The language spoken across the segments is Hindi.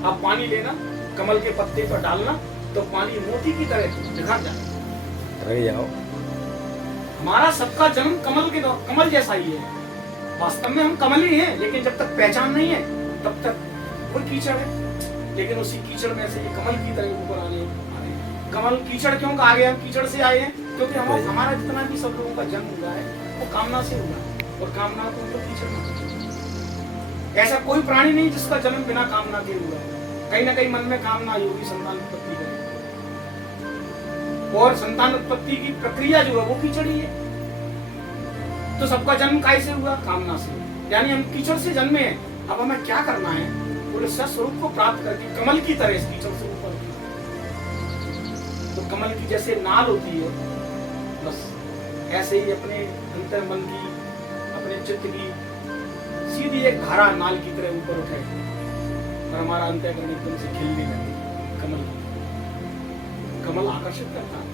आप पानी लेना, कमल के पत्ते पर डालना, तो पानी मोती की तरह निखर जाए। रह जाओ। हमारा सबका जन्म कमल जैसा ही है। वास्तव में हम कमल ही हैं, लेकिन जब तक पहचान नहीं है तब तक वो कीचड़ है। लेकिन उसी कीचड़ में से ये कमल की तरह ऊपर आ रहे हैं। कमल कीचड़ क्यों कहा गया? हम कीचड़ से आए हैं क्योंकि हमारा जितना भी सब लोगों का जन्म हुआ है वो कामना से हुआ है, और कामना को तो कीचड़ में। ऐसा कोई प्राणी नहीं जिसका जन्म बिना कामना के हुआ है। कहीं ना कहीं मन में कामना योगी संतान उत्पत्ति करे, और संतान उत्पत्ति की प्रक्रिया जो है वो कीचड़ ही है। तो सबका जन्म कैसे हुआ? कामना से। यानी हम कीचड़ से जन्मे हैं। अब हमें क्या करना है? पूरे स्वस्वरूप को प्राप्त करके कमल की तरह इस कीचड़ से ऊपर तो कमल की जैसे नाल होती है, बस ऐसे ही अपने अंतर मन की, अपने चित्त की सीधी एक धारा नाल की तरह ऊपर उठे और हमारा अंतःकरण एकदम से खिलने लगे। कमल आकर्षित करता है।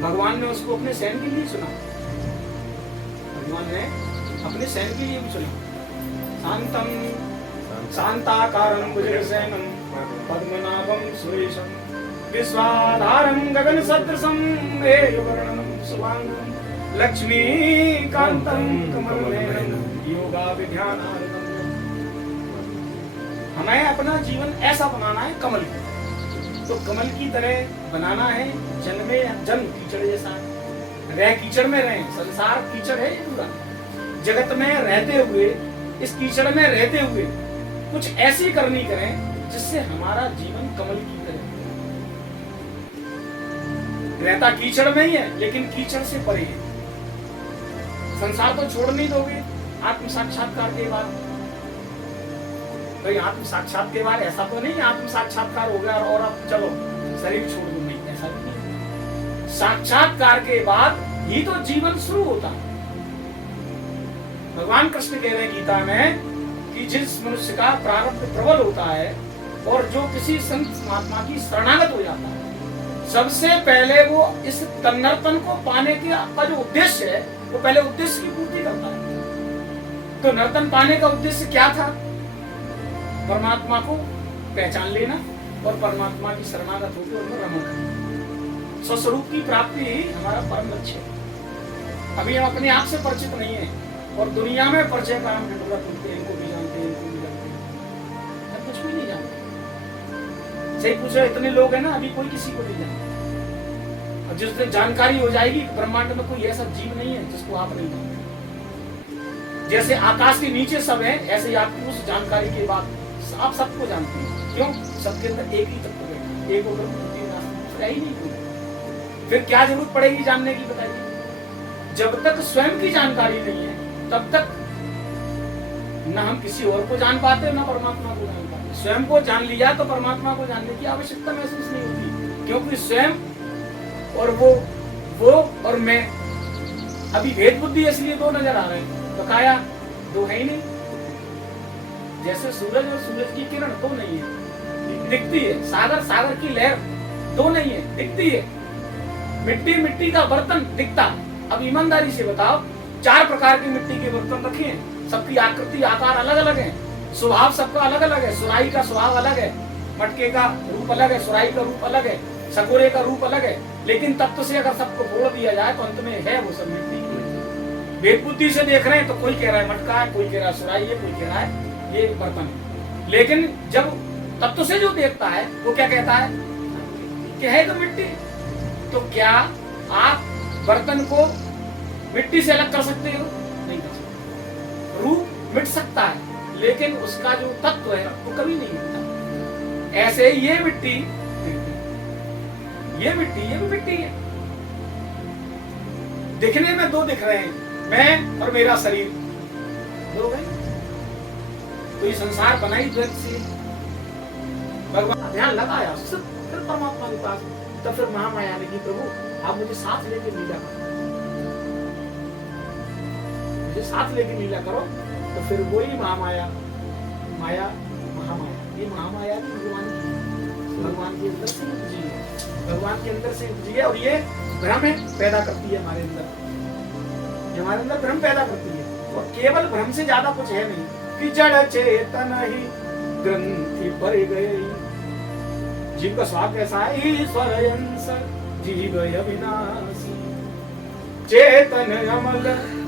भगवान ने उसको अपने सैन के लिए चुना। भगवान ने अपने सैन के लिए भी चुना। शांतम शांताकारं भुजगशयनं पद्मनाभं सुरेशं विश्वाधारं गगन सदृशं मेघवर्णं शुभांगं लक्ष्मीकान्तं कमलनयनं योगाभिध्यानार्हं। हमें अपना जीवन ऐसा बनाना है कमल की। तो कमल की तरह बनाना है। जन्म कीचड़ जैसा रह, कीचड़ में रहे। संसार कीचड़ है पूरा। जगत में रहते हुए, इस कीचड़ में रहते हुए कुछ ऐसी करनी करें जिससे हमारा जीवन कमल की तरह रहता। कीचड़ में ही है लेकिन कीचड़ से परे है। संसार तो छोड़ नहीं दोगे आत्म साक्षात्कार के बाद। भाई आत्म साक्षात्कार के बाद ऐसा तो नहीं आत्म साक्षात्कार हो गया और अब चलो शरीर छोड़ दो, नहीं, ऐसा भी नहीं। साक्षात्कार के बाद ही तो जीवन शुरू होता है। भगवान कृष्ण कह रहे हैं गीता में कि जिस मनुष्य का प्रारब्ध प्रबल होता है और जो किसी संत महात्मा की शरणागत हो जाता है, सबसे पहले वो इस तन्नर्तन को पाने का जो उद्देश्य है वो पहले उद्देश्य की पूर्ति करता है। तो नर्तन पाने का उद्देश्य क्या था? परमात्मा को पहचान लेना और परमात्मा की शरणागत होकर उनमें रमण करना। स्वस्वरूप की प्राप्ति ही हमारा परम लक्ष्य है। अभी हम अपने आप से परिचित नहीं है और दुनिया में परिचय का हम ढिंढोरा तुलते हैं, इनको भी जानते हैं, इनको भी जानते हैं, हम कुछ भी नहीं जानते। सही पूछो, इतने लोग हैं ना, अभी कोई किसी को नहीं जानता। और जिस दिन जानकारी हो जाएगी ब्रह्मांड में कोई ऐसा जीव नहीं है जिसको आप नहीं जानते। जैसे आकाश के नीचे सब है, ऐसे ही आपकी उस जानकारी के बाद आप सबको जानते हैं। क्यों? सबके अंदर एक ही तत्व है, एक होकर ही नहीं कोई। फिर क्या जरूरत पड़ेगी जानने की? बताइए। जब तक स्वयं की जानकारी नहीं है तब तक न हम किसी और को जान पाते न परमात्मा को जान पाते। स्वयं को जान लिया तो परमात्मा को जानने की आवश्यकता महसूस नहीं होती, क्योंकि स्वयं और वो और मैं, अभी भेद बुद्धि इसलिए दो नजर आ रहे हैं। तो काया दो है ही नहीं। जैसे सूरज और सूरज की किरण दो नहीं है, दिखती है। सागर की लहर दो नहीं है, दिखती है। मिट्टी का बर्तन दिखता। अब ईमानदारी से बताओ, 4 प्रकार की मिट्टी के बर्तन रखे हैं, सबकी आकृति आकार अलग अलग है, स्वभाव सबका अलग अलग है। सुराही का स्वभाव अलग है, मटके का रूप अलग है, सुराही का रूप अलग है, सकोरे का रूप अलग है। लेकिन तत्व से अगर सबको फोड़ दिया जाए तो अंत में है वो सब मिट्टी। भेद बुद्धि से देख रहे हैं तो कोई कह रहा है मटका है, कोई कह रहा है सुराही है, कोई कह रहा है ये बर्तन है। लेकिन जब तत्व से जो देखता है वो क्या कहता है कि है तो मिट्टी। तो क्या आप बर्तन को मिट्टी से अलग कर सकते हो? नहीं कर सकते। रूप मिट सकता है लेकिन उसका जो तत्व है वो कभी नहीं मिटता। ऐसे ये मिट्टी ये भी मिट्टी है। दिखने में दो दिख रहे हैं, मैं और मेरा शरीर दो है। तो ये संसार बना ही द्वैत से। भगवान ध्यान लगाया फिर परमात्मा के पास, तब फिर महामाया ने की प्रभु आप मुझे साथ लेके लीला करो, मुझे साथ लेके लीला करो। तो फिर वही महामाया महामाया ये महामाया भी भगवान के अंदर से उपजी है, भगवान के अंदर से उपजी है। और ये भ्रम पैदा करती है हमारे अंदर, हमारे अंदर भ्रम पैदा करती है। और केवल भ्रम से ज्यादा कुछ है नहीं कि जड़ चेतन ही ग्रंथि पर गए। जीव का स्वभाव कैसा है? ईश्वर अंश जीव अविनाशी, चेतन अमल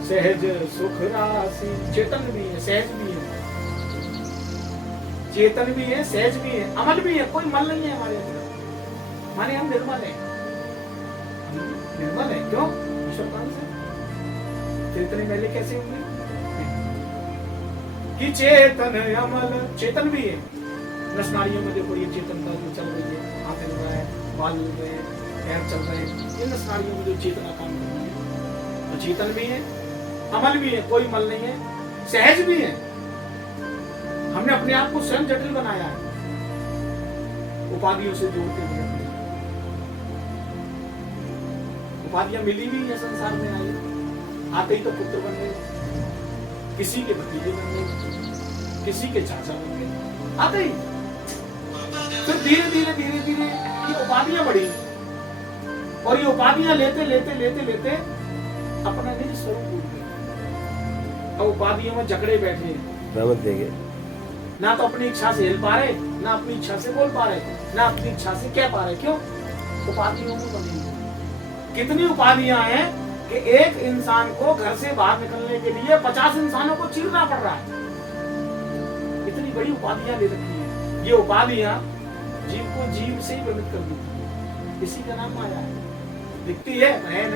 सहज सुख राशि। चेतन भी है, सहज भी है, चेतन भी है, सहज भी है, अमल भी है। कोई मल नहीं है हमारे अंदर, माने हम निर्मल है, निर्मल है। क्यों? ईश्वर का अंश है। तो इतने मैले कैसे होंगे? कि चेतन अमल, चेतन भी है। नस नाड़ियों में देखो ये चेतनता जो चल रही है, हाथ हिल रहा है, बाल हिल रहे हैं, पैर चल रहे हैं, ये नस नाड़ियों में जो चेतना काम कर रही है, तो चेतन भी है, अमल भी है, कोई मल नहीं है, सहज भी है। हमने अपने आप को स्वयं जटिल बनाया है उपाधियों से जोड़ते हुए। उपाधियां मिली हुई है संसार में, आई आते ही तो पुत्र बन गए, किसी के भतीजे बन गए, किसी के चाचा बन गए, आते ही। फिर धीरे धीरे धीरे धीरे ये उपाधियां बढ़ी, और ये उपाधियां लेते लेते लेते लेते अपना निज स्वरूप भूल गए। अब उपाधियों में जकड़े बैठे हैं, ना तो अपनी इच्छा से हिल पा रहे, ना अपनी इच्छा से बोल पा रहे, ना अपनी इच्छा से कह पा रहे। क्यों? उपाधियों में बनी है। कितनी उपाधियां हैं कि एक इंसान को घर से बाहर निकलने के लिए 50 इंसानों को चीरना पड़ रहा है। इतनी बड़ी उपाधियां ले रखी है। ये उपाधियां जीव को जीव से ही भ्रमित कर देती है। इसी का नाम माया है। दिखती है नहीं,